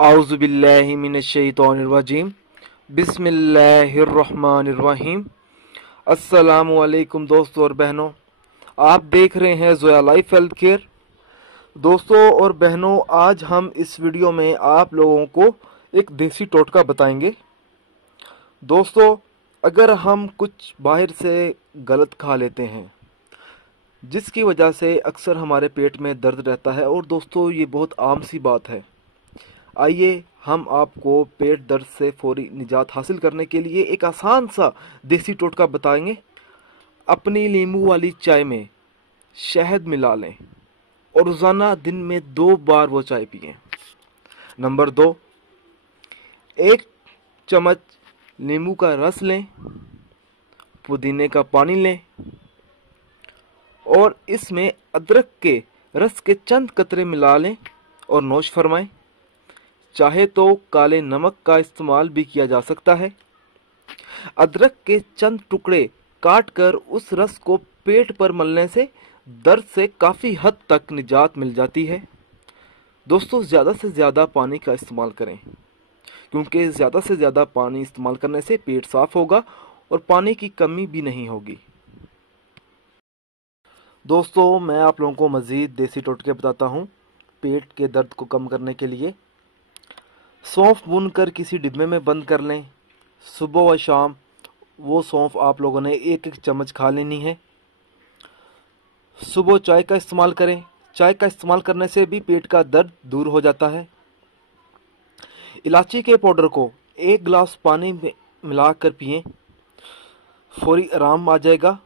आउज़ु बिल्लाहि मिनश्शैतानिर्रजीम बिस्मिल्लाहिर्रहमानिर्रहीम। अस्सलामु अलैकुम दोस्तों और बहनों, आप देख रहे हैं ज़ोया लाइफ हेल्थ केयर। दोस्तों और बहनों, आज हम इस वीडियो में आप लोगों को एक देसी टोटका बताएंगे। दोस्तों, अगर हम कुछ बाहर से गलत खा लेते हैं जिसकी वजह से अक्सर हमारे पेट में दर्द रहता है, और दोस्तों ये बहुत आम सी बात है। आइए हम आपको पेट दर्द से फौरी निजात हासिल करने के लिए एक आसान सा देसी टोटका बताएंगे। अपनी नींबू वाली चाय में शहद मिला लें और रोज़ाना दिन में 2 बार वो चाय पिएं। नंबर 2, 1 चम्मच नींबू का रस लें, पुदीने का पानी लें और इसमें अदरक के रस के चंद कतरे मिला लें और नोश फरमाएं। चाहे तो काले नमक का इस्तेमाल भी किया जा सकता है। अदरक के चंद टुकड़े काट कर उस रस को पेट पर मलने से दर्द से काफ़ी हद तक निजात मिल जाती है। दोस्तों, ज़्यादा से ज़्यादा पानी का इस्तेमाल करें, क्योंकि ज़्यादा से ज़्यादा पानी इस्तेमाल करने से पेट साफ़ होगा और पानी की कमी भी नहीं होगी। दोस्तों, मैं आप लोगों को मज़ीद देसी टोटके बताता हूँ पेट के दर्द को कम करने के लिए। सौंफ भूनकर किसी डिब्बे में बंद कर लें। सुबह व शाम वो सौंफ आप लोगों ने 1-1 चम्मच खा लेनी है। सुबह चाय का इस्तेमाल करें। चाय का इस्तेमाल करने से भी पेट का दर्द दूर हो जाता है। इलायची के पाउडर को 1 गिलास पानी में मिलाकर पिएं, फौरी आराम आ जाएगा।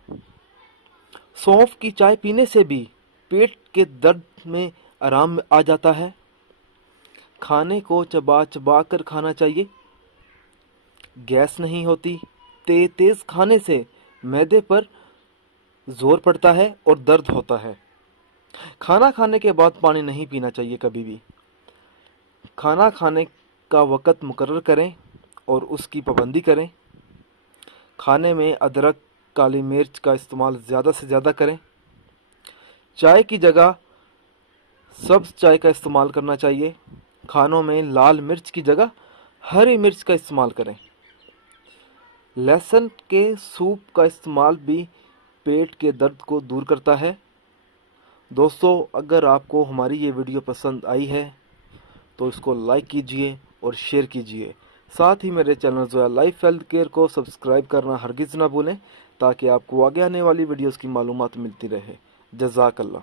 सौंफ की चाय पीने से भी पेट के दर्द में आराम आ जाता है। खाने को चबा चबा कर खाना चाहिए, गैस नहीं होती। तेज खाने से मैदे पर जोर पड़ता है और दर्द होता है। खाना खाने के बाद पानी नहीं पीना चाहिए कभी भी। खाना खाने का वक़्त मुकर्रर करें और उसकी पाबंदी करें। खाने में अदरक, काली मिर्च का इस्तेमाल ज़्यादा से ज़्यादा करें। चाय की जगह सब्ज़ चाय का इस्तेमाल करना चाहिए। खानों में लाल मिर्च की जगह हरी मिर्च का इस्तेमाल करें। लहसुन के सूप का इस्तेमाल भी पेट के दर्द को दूर करता है। दोस्तों, अगर आपको हमारी ये वीडियो पसंद आई है तो इसको लाइक कीजिए और शेयर कीजिए। साथ ही मेरे channel Zoya life health care को सब्सक्राइब करना हरगिज़ ना भूलें, ताकि आपको आगे आने वाली वीडियोज़ की मालूमात मिलती रहे। जज़ाकल्लाह।